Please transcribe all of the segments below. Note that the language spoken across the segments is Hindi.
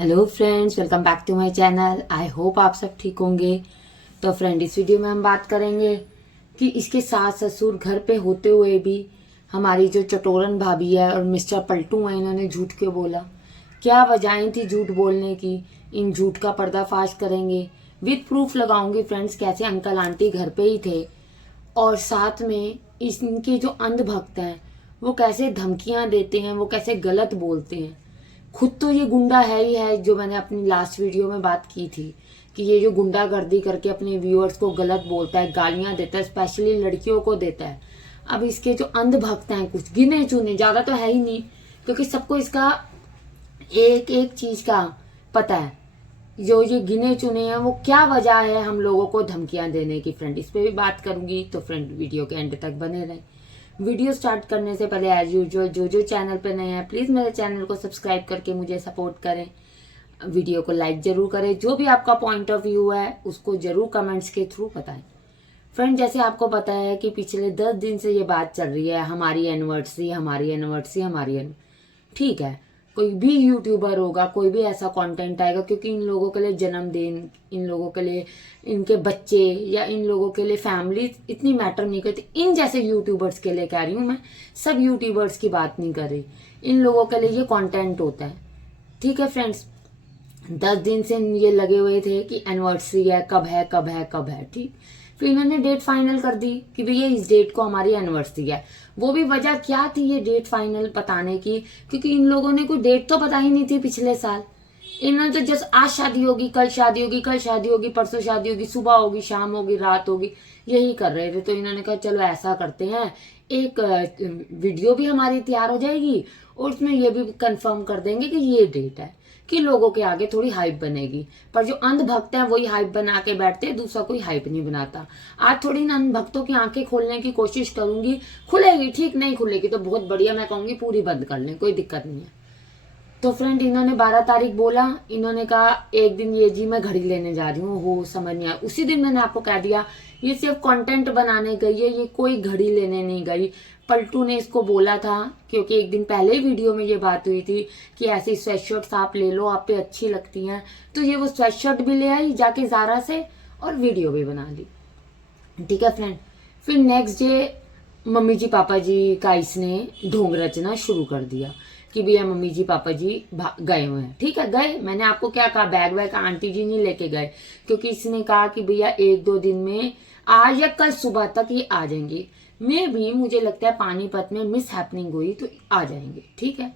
Hello friends, welcome back to my channel. I hope आप सब ठीक होंगे। तो फ्रेंड, इस वीडियो में हम बात करेंगे कि इसके सास ससुर घर पे होते हुए भी हमारी जो चटोरन भाभी है और मिस्टर पलटू है, इन्होंने झूठ क्यों बोला, क्या वजहें थी झूठ बोलने की। इन झूठ का पर्दाफाश करेंगे, विद प्रूफ लगाऊंगी फ्रेंड्स, कैसे अंकल आंटी घर पे ही थे और साथ में इनके जो अंधभक्त हैं वो कैसे धमकियां देते हैं, वो कैसे गलत बोलते हैं। खुद तो ये गुंडा है ही है, जो मैंने अपनी लास्ट वीडियो में बात की थी कि ये जो गुंडागर्दी करके अपने व्यूअर्स को गलत बोलता है, गालियां देता है, स्पेशली लड़कियों को देता है। अब इसके जो अंधभक्त हैं, कुछ गिने चुने, ज्यादा तो है ही नहीं, क्योंकि सबको इसका एक एक चीज का पता है। जो ये गिने चुने हैं वो क्या वजह है हम लोगों को धमकियां देने की, फ्रेंड इस पे भी बात करूंगी। तो फ्रेंड, वीडियो के एंड तक बने रहें। वीडियो स्टार्ट करने से पहले एज यूजुअल जो चैनल पे नए हैं, प्लीज मेरे चैनल को सब्सक्राइब करके मुझे सपोर्ट करें। वीडियो को लाइक जरूर करें। जो भी आपका पॉइंट ऑफ व्यू है उसको जरूर कमेंट्स के थ्रू बताएं। फ्रेंड, जैसे आपको पता है कि पिछले 10 दिन से ये बात चल रही है, हमारी एनिवर्सरी, हमारी एनिवर्सरी, ठीक है, कोई भी यूट्यूबर होगा, कोई भी ऐसा कंटेंट आएगा, क्योंकि इन लोगों के लिए जन्मदिन, इन लोगों के लिए इनके बच्चे या इन लोगों के लिए फैमिली इतनी मैटर नहीं करती। इन जैसे यूट्यूबर्स के लिए कह रही हूँ मैं, सब यूट्यूबर्स की बात नहीं कर रही। इन लोगों के लिए ये कंटेंट होता है, ठीक है फ्रेंड्स। 10 दिन से ये लगे हुए थे कि एनिवर्सरी है, कब है कब है कब है, ठीक। फिर इन्होंने डेट फाइनल कर दी कि भैया इस डेट को हमारी एनिवर्सरी है। वो भी वजह क्या थी ये डेट फाइनल बताने की, क्योंकि इन लोगों ने कोई डेट तो पता ही नहीं थी पिछले साल। इन्होंने तो जस्ट आज शादी होगी, कल शादी होगी, कल शादी होगी, परसों शादी होगी, सुबह होगी, शाम होगी, रात होगी, यही कर रहे थे। तो इन्होंने कहा चलो ऐसा करते हैं, एक वीडियो भी हमारी तैयार हो जाएगी और उसमें ये भी कंफर्म कर देंगे कि ये डेट है, कि लोगों के आगे थोड़ी हाइप बनेगी। पर जो अंधभक्त हैं वही हाइप बना के बैठते हैं, दूसरा कोई हाइप नहीं बनाता। आज थोड़ी ना अंधभक्तों की आंखें खोलने की कोशिश करूंगी। खुलेगी ठीक, नहीं खुलेगी तो बहुत बढ़िया, मैं कहूंगी पूरी बंद कर लें, कोई दिक्कत नहीं है। तो फ्रेंड, इन्होंने 12 तारीख बोला, इन्होंने कहा एक दिन ये जी मैं घड़ी लेने जा रही हूँ, हो समझ नहीं आया। उसी दिन मैंने आपको कह दिया ये सिर्फ कंटेंट बनाने गई है, ये कोई घड़ी लेने नहीं गई। पलटू ने इसको बोला था, क्योंकि एक दिन पहले ही वीडियो में ये बात हुई थी कि ऐसी स्वेटशर्ट्स आप ले लो, आप पे अच्छी लगती हैं। तो ये वो स्वेटशर्ट भी ले आई जाके ज़ारा से और वीडियो भी बना ली, ठीक है फ्रेंड। फिर नेक्स्ट डे मम्मी जी पापा जी का इसने ढोंग रचना शुरू कर दिया कि भैया मम्मी जी पापा जी गए हुए हैं, ठीक है। गए, मैंने आपको क्या कहा, बैग वैग आंटी जी नहीं लेके गए, क्योंकि इसने कहा कि भैया 1-2 दिन में आज या कल सुबह तक ये आ जाएंगे। मैं भी, मुझे लगता है पानीपत में मिस हैपनिंग हुई तो आ जाएंगे, ठीक है।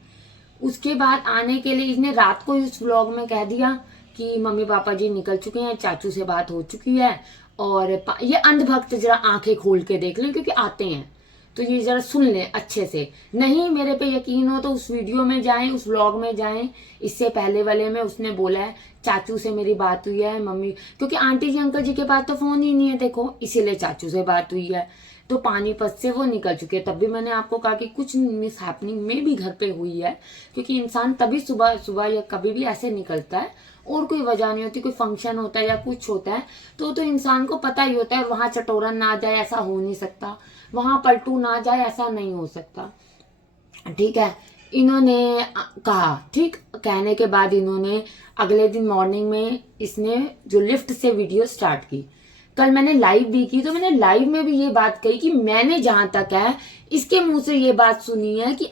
उसके बाद आने के लिए इसने रात को इस व्लॉग में कह दिया कि मम्मी पापा जी निकल चुके हैं, चाचू से बात हो चुकी है। और ये अंधभक्त जरा आंखें खोल के देख लें, क्योंकि आते हैं तो ये जरा सुन लें अच्छे से। नहीं मेरे पे यकीन हो तो उस वीडियो में जाएं, उस व्लॉग में जाएं। इससे पहले वाले में उसने बोला है चाचू से मेरी बात हुई है, मम्मी, क्योंकि आंटी जी अंकल जी के पास तो फोन ही नहीं है, देखो, इसीलिए चाचू से बात हुई है। तो पानीपत से वो निकल चुके हैं। तब भी मैंने आपको कहा कि कुछ मिस हैपनिंग में भी घर पे हुई है, क्योंकि इंसान तभी सुबह सुबह या कभी भी ऐसे निकलता है और कोई वजह नहीं होती, कोई फंक्शन होता है या कुछ होता है तो इंसान को पता ही होता है। और वहां चटोरन ना जाए ऐसा हो नहीं सकता, वहां पलटू ना जाए ऐसा नहीं हो सकता, ठीक है। इन्होंने कहा, ठीक, कहने के बाद इन्होंने अगले दिन मॉर्निंग में इसने जो लिफ्ट से वीडियो स्टार्ट की। कल मैंने लाइव भी की, तो मैंने लाइव में भी ये बात कही कि मैंने जहां तक है इसके मुंह से ये बात सुनी है कि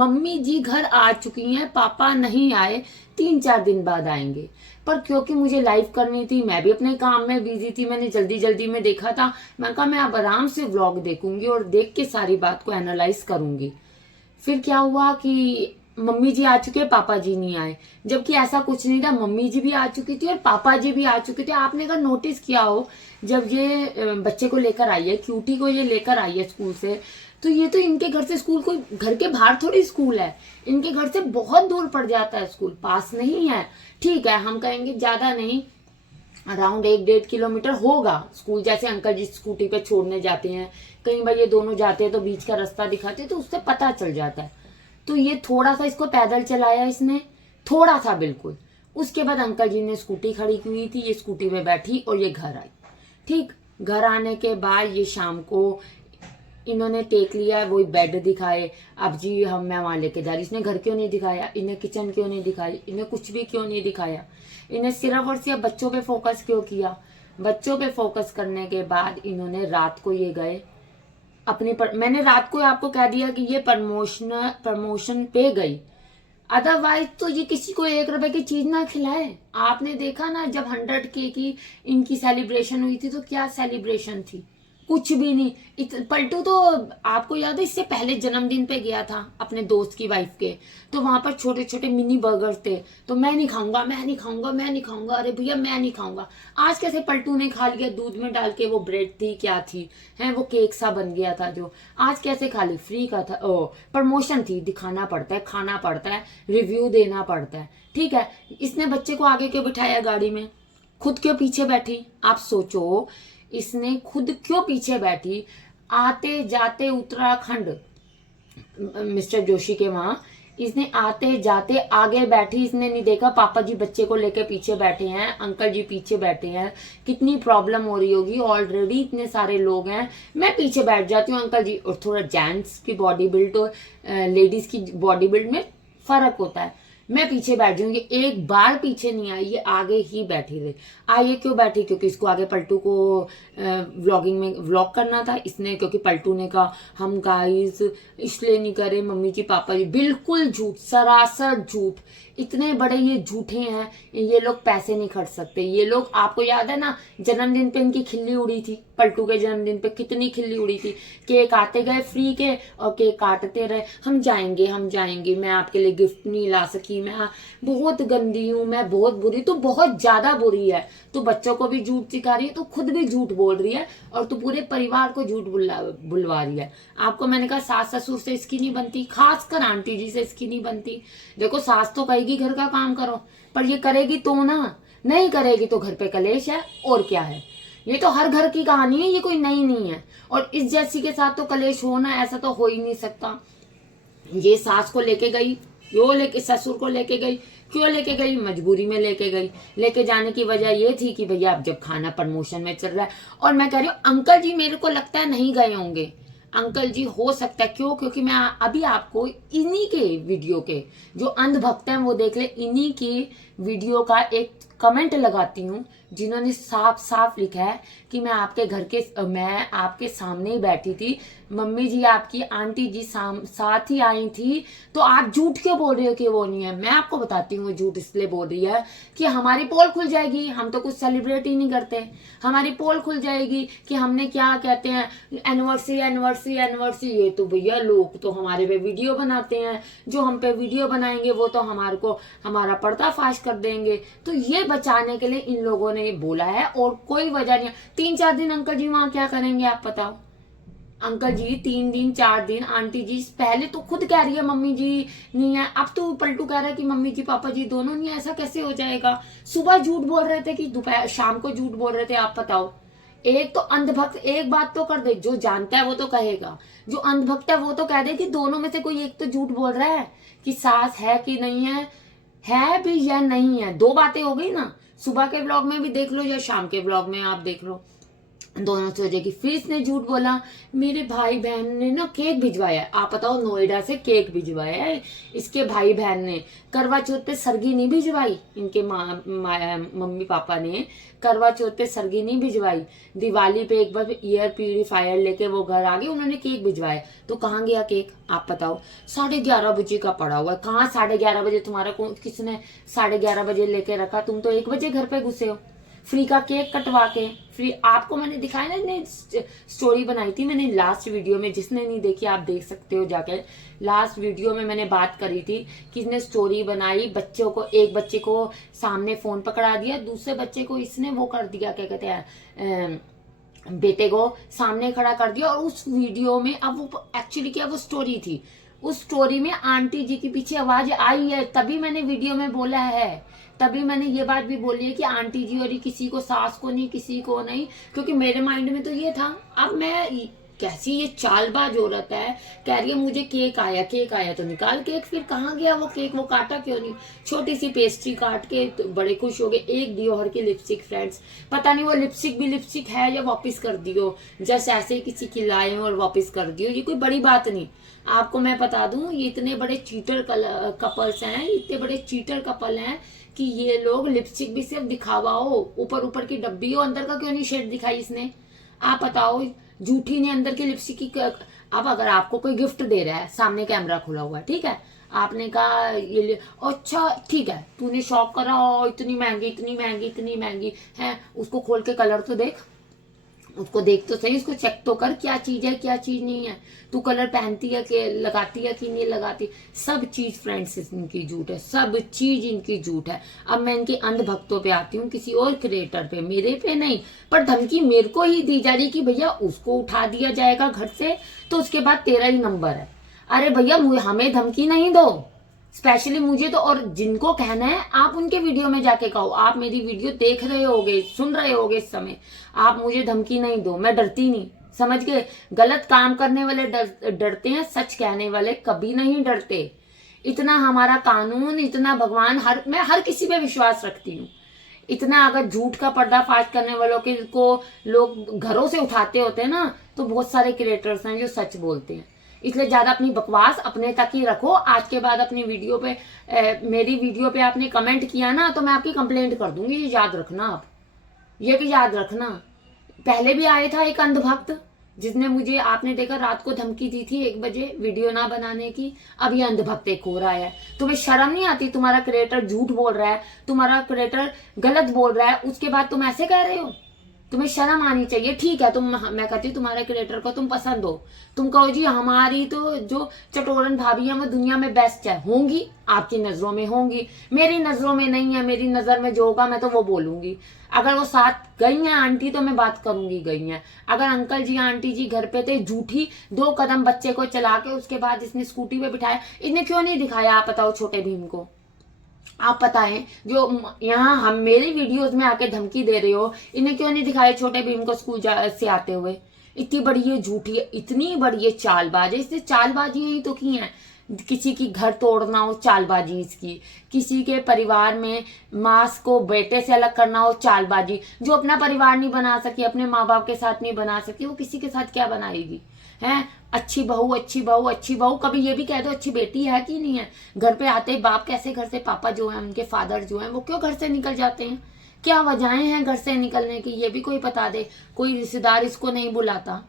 मम्मी जी घर आ चुकी हैं, पापा नहीं आए, 3-4 दिन बाद आएंगे। पर क्योंकि मुझे लाइव करनी थी, मैं भी अपने काम में बिजी थी, मैंने जल्दी जल्दी में देखा था। मैंने कहा मैं अब आराम से व्लॉग देखूंगी और देख के सारी बात को एनालाइज करूंगी। फिर क्या हुआ कि मम्मी जी आ चुके, पापा जी नहीं आए, जबकि ऐसा कुछ नहीं था। मम्मी जी भी आ चुकी थी और पापा जी भी आ चुके थे। आपने अगर नोटिस किया हो, जब ये बच्चे को लेकर आई है, क्यूटी को ये लेकर आई है स्कूल से, तो ये तो इनके घर से स्कूल कोई घर के बाहर थोड़ी स्कूल है, इनके घर से बहुत दूर पड़ जाता है स्कूल, पास नहीं है, ठीक है। हम कहेंगे ज्यादा नहीं, अराउंड 1-1.5 किलोमीटर होगा स्कूल। जैसे अंकल जी स्कूटी पे छोड़ने जाते हैं, कई बार ये दोनों जाते हैं तो बीच का रास्ता दिखाते हैं, तो उससे पता चल जाता है। तो ये थोड़ा सा इसको पैदल चलाया इसने, थोड़ा सा बिल्कुल। उसके बाद अंकल जी ने स्कूटी खड़ी की हुई थी, ये स्कूटी में बैठी और ये घर आई, ठीक। घर आने के बाद ये शाम को इन्होंने टेक लिया, वही बेड दिखाए, अब जी मैं वहां लेके जा रही। इसने घर क्यों नहीं दिखाया, इन्हें किचन क्यों नहीं दिखाई, इन्हें कुछ भी क्यों नहीं दिखाया, इन्हें सिर्फ और सिर्फ बच्चों पे फोकस क्यों किया। बच्चों पे फोकस करने के बाद इन्होंने रात को ये गए अपनी मैंने रात को आपको कह दिया कि ये प्रमोशन पे गई, अदरवाइज तो ये किसी को 1 रुपए की चीज ना खिलाए। आपने देखा ना जब 100K की इनकी सेलिब्रेशन हुई थी तो क्या सेलिब्रेशन थी, कुछ भी नहीं। पलटू तो आपको याद है इससे पहले जन्मदिन पे गया था अपने दोस्त की वाइफ के, तो वहां पर छोटे छोटे मिनी बर्गर थे, तो मैं नहीं खाऊंगा, मैं नहीं खाऊंगा, मैं नहीं खाऊंगा, अरे भैया मैं नहीं खाऊंगा। आज कैसे पलटू ने खा लिया, दूध में डाल के, वो ब्रेड थी क्या थी, है वो केक सा बन गया था जो, आज कैसे खा ली, फ्री का था, ओ प्रमोशन थी, दिखाना पड़ता है, खाना पड़ता है, रिव्यू देना पड़ता है, ठीक है। इसने बच्चे को आगे क्यों बिठाया गाड़ी में, खुद क्यों पीछे बैठी, आप सोचो, इसने खुद क्यों पीछे बैठी। आते जाते उत्तराखंड मिस्टर जोशी के वहां इसने आते जाते आगे बैठी, इसने नहीं देखा पापा जी बच्चे को लेके पीछे बैठे हैं, अंकल जी पीछे बैठे हैं, कितनी प्रॉब्लम हो रही होगी, ऑलरेडी इतने सारे लोग हैं, मैं पीछे बैठ जाती हूँ अंकल जी। और थोड़ा जेंट्स की बॉडी बिल्ड और लेडीज की बॉडी बिल्ड में फर्क होता है, मैं पीछे बैठ जाऊंगी। एक बार पीछे नहीं आई, ये आगे ही बैठी रही। आइए क्यों बैठी, क्योंकि इसको आगे पलटू को व्लॉगिंग में व्लॉग करना था इसने, क्योंकि पलटू ने कहा हम गाइस इसलिए नहीं करे मम्मी जी पापा जी, बिल्कुल झूठ, सरासर झूठ। इतने बड़े ये झूठे हैं, ये लोग पैसे नहीं खर्च सकते। ये लोग, आपको याद है ना जन्मदिन पे इनकी खिल्ली उड़ी थी, पलटू के जन्मदिन पे कितनी खिल्ली उड़ी थी, केक आते गए फ्री के और केक काटते रहे, हम जाएंगे हम जाएंगे, मैं आपके लिए गिफ्ट नहीं ला सकी, मैं बहुत गंदी हूँ, मैं बहुत बुरी, तो बहुत ज्यादा बुरी है, तो बच्चों को भी झूठ सिखा रही है, तो खुद भी झूठ बोल रही है, और तो पूरे परिवार को झूठ बुलवा रही है। आपको मैंने कहा सास ससुर से इसकी नहीं बनती, खासकर आंटी जी से इसकी नहीं बनती। देखो सास तो कहेगी घर का काम करो, पर ये करेगी तो ना, नहीं करेगी तो घर पे कलेश है, और क्या है। ये तो हर घर की कहानी है, ये कोई नई नहीं है। और इस जैसी के साथ तो कलेश होना, ऐसा तो हो ही नहीं सकता। ये सास को लेके गई, यो लेके ससुर को लेके गई, क्यों लेके गई, मजबूरी में लेके गई। लेके जाने की वजह ये थी कि भैया अब जब खाना प्रमोशन में चल रहा है, और मैं कह रही हूँ अंकल जी मेरे को लगता है नहीं गए होंगे, अंकल जी हो सकता है, क्यों, क्योंकि मैं अभी आपको इन्हीं के वीडियो के जो अंधभक्त हैं वो देख ले, इन्हीं की वीडियो का एक कमेंट लगाती हूँ जिन्होंने साफ साफ लिखा है कि मैं आपके सामने ही बैठी थी, मम्मी जी आपकी आंटी जी साथ ही आई थी, तो आप झूठ क्यों बोल रहे हो कि वो नहीं है। मैं आपको बताती हूँ झूठ इसलिए बोल रही है कि हमारी पोल खुल जाएगी, हम तो कुछ सेलिब्रेट ही नहीं करते, हमारी पोल खुल जाएगी कि हमने क्या कहते हैं एनिवर्सरी एनिवर्सरी एनिवर्सरी। ये तो भैया लोग तो हमारे पे वीडियो बनाते हैं, जो हम पे वीडियो बनाएंगे वो तो हमारा पर्दाफाश कर देंगे। तो ये बचाने के लिए इन लोगों ने ये बोला है, और कोई वजह नहीं है। 3-4 दिन अंकल जी वहां क्या करेंगे आप बताओ, अंकल जी 3 दिन 4 दिन, आंटी जी पहले तो खुद कह रही है मम्मी जी नहीं है, अब तो पलटू कह रहा है कि मम्मी जी पापा जी दोनों नहीं है, ऐसा कैसे हो जाएगा। सुबह झूठ बोल रहे थे कि दोपहर शाम को झूठ बोल रहे थे, आप बताओ। एक तो अंधभक्त एक बात तो कर दे, जो जानता है वो तो कहेगा, जो अंधभक्त है वो तो कह दे कि दोनों में से कोई एक तो झूठ बोल रहा है कि सास है कि नहीं है भी या नहीं है। 2 बातें हो गई ना, सुबह के ब्लॉग में भी देख लो या शाम के ब्लॉग में आप देख लो, दोनों से हो जाएगी। फिर इसने झूठ बोला मेरे भाई बहन ने ना केक भिजवाया, आप बताओ नोएडा से केक भिजवाया है इसके भाई बहन ने। करवा चौथ पे सरगी नहीं भिजवाई, इनके मम्मी पापा ने करवा चौथ पे सरगी नहीं भिजवाई, दिवाली पे एक बार ईयर प्यूरिफायर लेके वो घर आ गए, उन्होंने केक भिजवाया। तो कहाँ गया केक आप बताओ, 11:30 बजे का पड़ा हुआ है। कहाँ 11:30 बजे, तुम्हारा किसने 11:30 बजे लेके रखा, तुम तो 1 बजे घर पे घुसे हो फ्री का केक कटवा के। फ्री आपको मैंने दिखाया ना, स्टोरी बनाई थी मैंने लास्ट वीडियो में, जिसने नहीं देखी आप देख सकते हो जाके। लास्ट वीडियो में मैंने बात करी थी कि इसने स्टोरी बनाई, बच्चों को, एक बच्चे को सामने फोन पकड़ा दिया, दूसरे बच्चे को इसने वो कर दिया, क्या कहते हैं, बेटे को सामने खड़ा कर दिया। और उस वीडियो में, अब वो एक्चुअली क्या वो स्टोरी थी, उस स्टोरी में आंटी जी के पीछे आवाज आई है, तभी मैंने वीडियो में बोला है, तभी मैंने ये बात भी बोली है कि आंटी जी और किसी को, सास को नहीं, किसी को नहीं, क्योंकि मेरे माइंड में तो ये था। अब मैं कैसी ये चालबाज औरत है, कह रही है मुझे केक आया तो निकाल केक, फिर कहाँ गया वो केक, वो काटा क्यों नहीं? छोटी सी पेस्ट्री काट के तो बड़े खुश हो गए। एक दियोहर की लिपस्टिक फ्रेंड्स, पता नहीं वो लिपस्टिक भी लिपस्टिक है या वापस कर दियो, जस्ट ऐसे ही किसी की लाए और वापस कर दियो, ये कोई बड़ी बात नहीं। आपको मैं बता दूं, ये इतने बड़े चीटर कपल्स हैं, इतने बड़े चीटर कपल हैं कि ये लोग लिपस्टिक भी सिर्फ दिखावा हो, ऊपर ऊपर की डब्बी हो, अंदर का क्यों नहीं शेड दिखाई इसने? आप बताओ, झूठी ने अंदर की लिपस्टिक की। अब अगर आपको कोई गिफ्ट दे रहा है, सामने कैमरा खुला हुआ है, ठीक है, आपने कहा ये अच्छा ठीक है, तूने शॉप करा, इतनी महंगी इतनी महंगी इतनी महंगी है, उसको खोल के कलर तो देख, उसको देख तो सही, उसको चेक तो कर क्या चीज है क्या चीज नहीं है, तू कलर पहनती है कि लगाती है कि नहीं लगाती। सब चीज फ्रेंड्स इनकी झूठ है, सब चीज इनकी झूठ है। अब मैं इनके अंधभक्तों पे आती हूँ, किसी और क्रिएटर पे, मेरे पे नहीं, पर धमकी मेरे को ही दी जा रही कि भैया उसको उठा दिया जाएगा घर से तो उसके बाद तेरा ही नंबर है। अरे भैया हमें धमकी नहीं दो, स्पेशली मुझे तो, और जिनको कहना है आप उनके वीडियो में जाके कहो। आप मेरी वीडियो देख रहे होगे, सुन रहे होगे इस समय, आप मुझे धमकी नहीं दो, मैं डरती नहीं, समझ गए? गलत काम करने वाले डरते हैं, सच कहने वाले कभी नहीं डरते। इतना हमारा कानून, इतना भगवान, मैं हर किसी पे विश्वास रखती हूँ। इतना अगर झूठ का पर्दाफाश करने वालों के को लोग घरों से उठाते होते हैं ना, तो बहुत सारे क्रिएटर्स हैं जो सच बोलते हैं। इसलिए ज्यादा अपनी बकवास अपने तक ही रखो। आज के बाद अपनी वीडियो पे मेरी वीडियो पे आपने कमेंट किया ना तो मैं आपकी कंप्लेंट कर दूंगी, ये याद रखना। आप ये भी याद रखना। पहले भी आया था एक अंधभक्त जिसने मुझे, आपने देखा, रात को धमकी दी थी 1 बजे वीडियो ना बनाने की। अब ये अंधभक्त एक हो रहा है। तुम्हें शर्म नहीं आती? तुम्हारा क्रिएटर झूठ बोल रहा है, तुम्हारा क्रिएटर गलत बोल रहा है, उसके बाद तुम ऐसे कह रहे हो? तुम्हें शर्म आनी चाहिए। ठीक है, मैं कहती हूँ तुम्हारे क्रिएटर को तुम पसंद हो, तुम कहो जी हमारी तो जो चटोरन भाभी है वो दुनिया में बेस्ट है, होंगी आपकी नजरों में, होंगी, मेरी नजरों में नहीं है। मेरी नजर में जो होगा मैं तो वो बोलूंगी। अगर वो साथ गई हैं आंटी तो मैं बात करूंगी, गई हैं। अगर अंकल जी आंटी जी घर पे थे, झूठी 2 कदम बच्चे को चला के उसके बाद इसने स्कूटी पे बिठाया, इन्हें क्यों नहीं दिखाया? आप बताओ छोटे भीम को, आप बताएं, जो यहाँ हम मेरी वीडियोस में आके धमकी दे रहे हो, इन्हें क्यों नहीं दिखाया छोटे भीम को स्कूल से आते हुए? इतनी बड़ी ये झूठी है, इतनी बड़ी ये चालबाज है। इसने चालबाजी ही तो की है, किसी की घर तोड़ना हो चालबाजी इसकी, किसी के परिवार में मास को बेटे से अलग करना हो चालबाजी। जो अपना परिवार नहीं बना सकी, अपने माँ बाप के साथ नहीं बना सकी, वो किसी के साथ क्या बनाएगी? है अच्छी बहू अच्छी बहू अच्छी बहू, कभी ये भी कह दो अच्छी बेटी है कि नहीं है। घर पे आते बाप कैसे घर से, पापा जो है उनके फादर जो है वो क्यों घर से निकल जाते हैं? क्या वजहें हैं घर से निकलने की? ये भी कोई बता दे। कोई रिश्तेदार इसको नहीं बुलाता।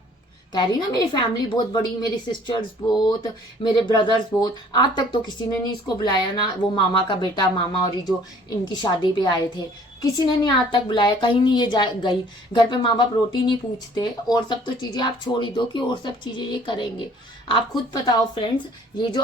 कह रही ना मेरी फैमिली बहुत बड़ी, मेरी सिस्टर्स बहुत, मेरे ब्रदर्स बहुत, आज तक तो किसी ने नहीं इसको बुलाया ना। वो मामा का बेटा, मामा और ये जो इनकी शादी पे आए थे, किसी ने नहीं आज तक बुलाया, कहीं नहीं ये गई। घर पे माँ बाप रोटी नहीं पूछते, और सब तो चीजें आप छोड़ ही दो कि और सब चीजें ये करेंगे। आप खुद बताओ फ्रेंड्स, ये जो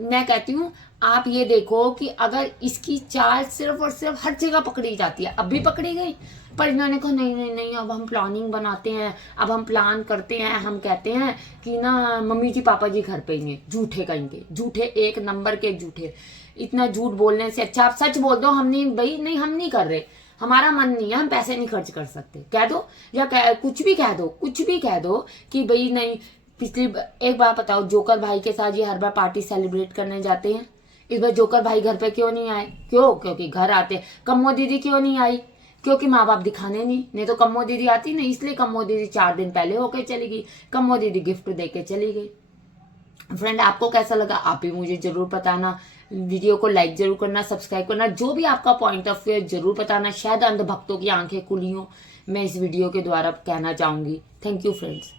मैं कहती हूँ, आप ये देखो कि अगर इसकी चाल सिर्फ और सिर्फ हर जगह पकड़ी जाती है, अब भी पकड़ी गई, पर इन्होंने कहा नहीं नहीं नहीं, अब हम प्लानिंग बनाते हैं, अब हम प्लान करते हैं, हम कहते हैं कि ना मम्मी जी पापा जी घर पे ही हैं। झूठे कहेंगे, झूठे, 1 नंबर के झूठे। इतना झूठ बोलने से अच्छा आप सच बोल दो, हम नहीं भाई, नहीं हम नहीं कर रहे, हमारा मन नहीं है, हम पैसे नहीं खर्च कर सकते, कह दो। या कुछ भी कह दो, कुछ भी कह दो कि भाई नहीं। पिछली एक बार बताओ, जोकर भाई के साथ ये हर बार पार्टी सेलिब्रेट करने जाते हैं, इस बार जोकर भाई घर पे क्यों नहीं आए? क्यों? क्योंकि घर आते। कम्मो दीदी क्यों नहीं आई? क्योंकि माँ बाप दिखाने नहीं तो कम्मो दीदी आती नहीं, इसलिए कम्मो दीदी 4 दिन पहले होके चली गई। कम्मो दीदी गिफ्ट दे के चली गई। फ्रेंड, आपको कैसा लगा आप भी मुझे जरूर बताना। वीडियो को लाइक जरूर करना, सब्सक्राइब करना, जो भी आपका पॉइंट ऑफ व्यू है जरूर बताना। शायद अंधभक्तों की आंखें खुली हों, मैं इस वीडियो के द्वारा कहना चाहूंगी। Thank you friends.